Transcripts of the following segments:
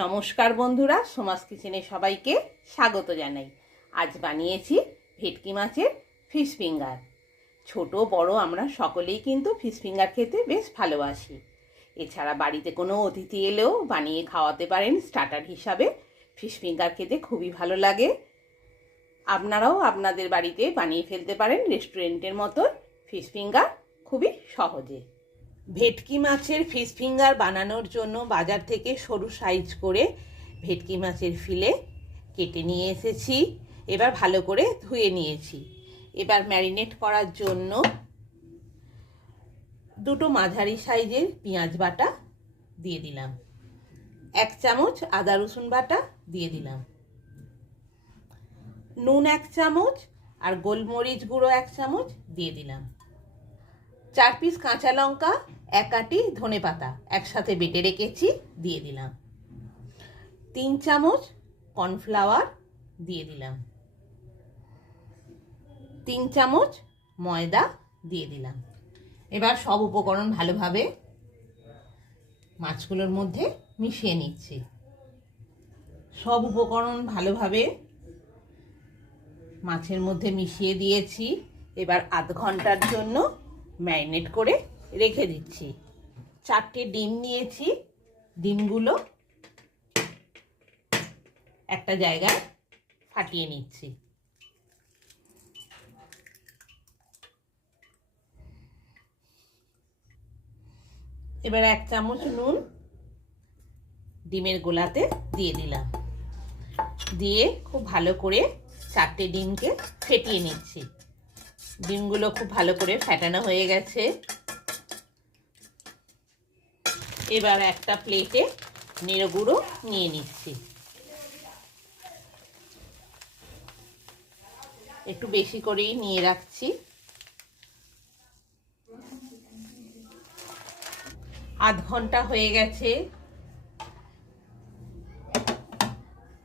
নমস্কার বন্ধুরা, সোমাস কিচেনে সবাইকে স্বাগত জানাই। আজ বানিয়েছি ভেটকি মাছের ফিশ ফিঙ্গার। ছোট বড় আমরা সকলেই কিন্তু ফিশ ফিঙ্গার খেতে বেশ ভালোবাসি। এছাড়া বাড়িতে কোনো অতিথি এলেও বানিয়ে খাওয়াতে পারেন স্টার্টার হিসাবে। ফিশ ফিঙ্গার খেতে খুবই ভালো লাগে। আপনারাও আপনাদের বাড়িতে বানিয়ে ফেলতে পারেন রেস্টুরেন্টের মতো ফিশ ফিঙ্গার খুবই সহজে। ভেটকি মাছের ফিশ ফিঙ্গার বানানোর জন্য বাজার থেকে সরু সাইজ করে ভেটকি মাছের ফিলে কেটে নিয়ে এসেছি। এবার ভালো করে ধুয়ে নিয়েছি। এবার ম্যারিনেট করার জন্য দুটো মাঝারি সাইজের পেঁয়াজ বাটা দিয়ে দিলাম, 1 চামচ আদা রসুন বাটা দিয়ে দিলাম, নুন 1 চামচ আর গোলমরিচ গুঁড়ো 1 চামচ দিয়ে দিলাম, 4 পিস কাঁচা লঙ্কা, 1 আঁটি ধনেপাতা একসাথে বেটে রেখেছি দিয়ে দিলাম, 3 চামচ কর্নফ্লাওয়ার দিয়ে দিলাম, 3 চামচ ময়দা দিয়ে দিলাম। এবার সব উপকরণ ভালোভাবে মাছগুলোর মধ্যে মিশিয়ে নিচ্ছি। সব উপকরণ ভালোভাবে মাছের মধ্যে মিশিয়ে দিয়েছি। এবার আধ ঘন্টার জন্য ম্যারিনেট করে রেখে দিচ্ছি। 4টে ডিম নিয়েছি, ডিমগুলো একটা জায়গায় ফাটিয়ে নিচ্ছি। এবার 1 চামচ নুন ডিমের গোলাতে দিয়ে দিলাম, দিয়ে খুব ভালো করে 4টে ডিমকে ফেটিয়ে নিচ্ছি। ডিমগুলো খুব ভালো করে ফেটানো হয়ে গেছে। এবার একটা প্লেটে নেড়ে গুঁড়ো নিয়ে নিচ্ছি। একটু বেশি করেই নিয়ে রাখছি। আধ ঘন্টা হয়ে গেছে।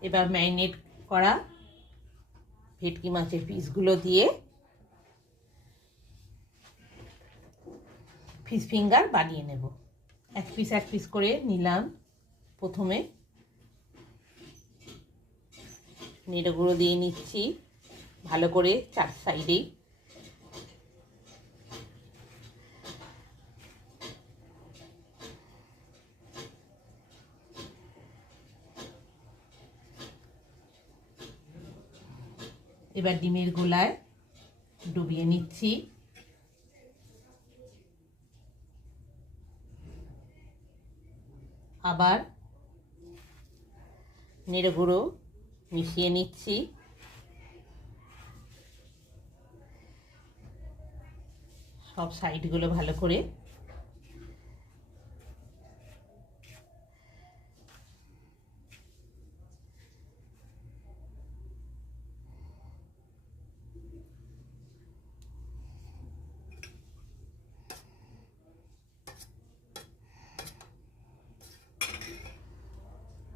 এবার ম্যারিনেট করা ভেটকি মাছের পিসগুলো দিয়ে ফিশ ফিঙ্গার বানিয়ে নেব। এক পিস করে নিলাম। প্রথমে নেড়ে গুঁড়ো দিয়ে নিচ্ছি ভালো করে 4 সাইডেই। এবার ডিমের গোলায় ডুবিয়ে নিচ্ছি। আবার নেড়ে গুঁড়ো মিশিয়ে নিচ্ছি। সব সাইডগুলো ভালো করে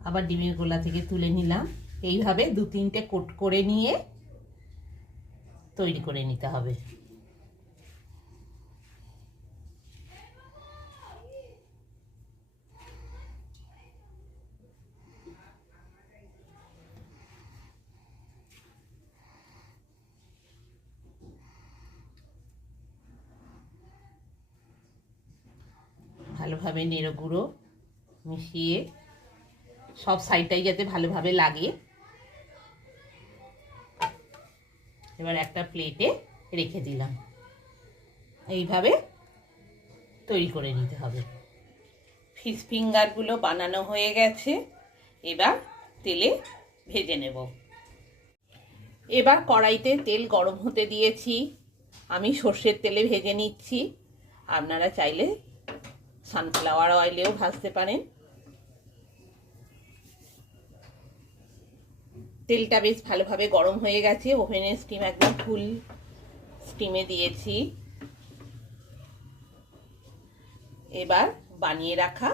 আবার ডিমের গোলা থেকে তুলে নিলাম। এইভাবে 2-3টে কোট করে নিয়ে তৈরি করে নিতে হবে। ভালোভাবে নেড়ে গুঁড়ো মিশিয়ে সব সাইডটাই যাতে ভালোভাবে লাগে। এবার একটা প্লেটে রেখে দিলাম। এইভাবে তৈরি করে নিতে হবে। ফিশ ফিঙ্গারগুলো বানানো হয়ে গেছে। এবার তেলে ভেজে নেব। এবার কড়াইতে তেল গরম হতে দিয়েছি। আমি সর্ষের তেলে ভেজে নিচ্ছি। আপনারা চাইলে সানফ্লাওয়ার অয়েলেও ভাজতে পারেন। তেলটা বেশ ভালোভাবে গরম হয়ে গেছে। ওভেনের স্টিম একদম ফুল স্টিমে দিয়েছি। এবার বানিয়ে রাখা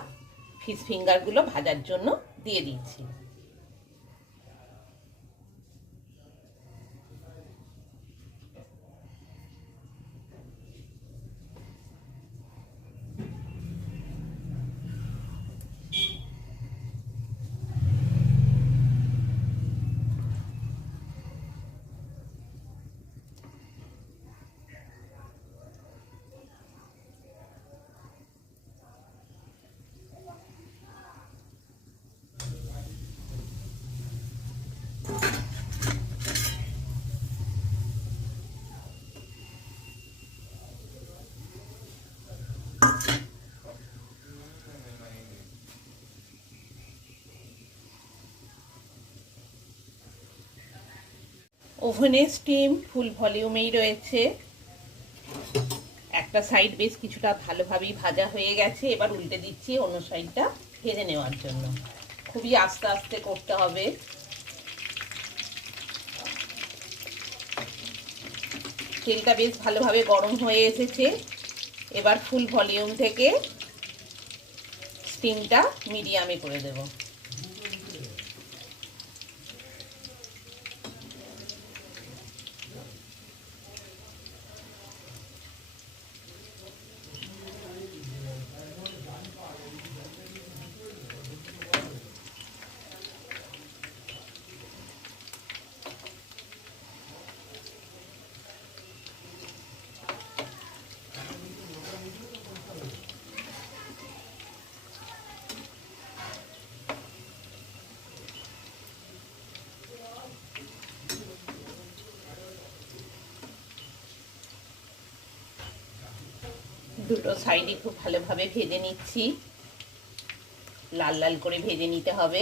ফিশ ফিঙ্গারগুলো ভাজার জন্য দিয়ে দিচ্ছি। ওভেনের স্টিম ফুল ভলিউমেই রয়েছে। একটা সাইড বেশ কিছুটা ভালোভাবেই ভাজা হয়ে গেছে, এবার উল্টে দিচ্ছি অন্য সাইডটা ভেজে নেওয়ার জন্য। খুবই আস্তে আস্তে করতে হবে। তেলটা বেশ ভালোভাবে গরম হয়ে এসেছে, এবার ফুল ভলিউম থেকে স্টিমটা মিডিয়ামে করে দেব। দুটো সাইডই খুব ভালোভাবে ভেজে নিচ্ছি, লাল লাল করে ভেজে নিতে হবে।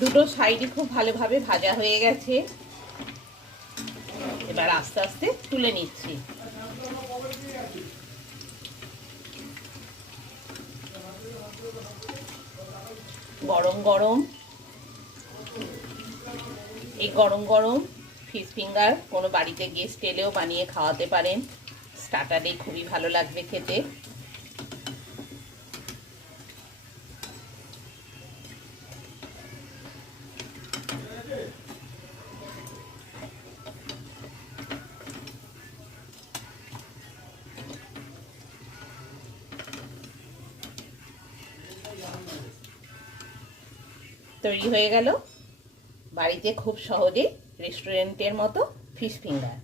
দুটো সাইডই খুব ভালোভাবে ভাজা হয়ে গেছে, এবার আস্তে আস্তে তুলে নিচ্ছি। গরম গরম এই গরম গরম ফিশ ফিঙ্গার কোনো বাড়িতে গেস্ট এলেও বানিয়ে খাওয়াতে পারেন। স্টার্টারে খুবই ভালো লাগবে খেতে। তৈরি হয়ে গেল বাড়িতে খুব সহজে রেস্টুরেন্টের মতো ফিশ ফিঙ্গার।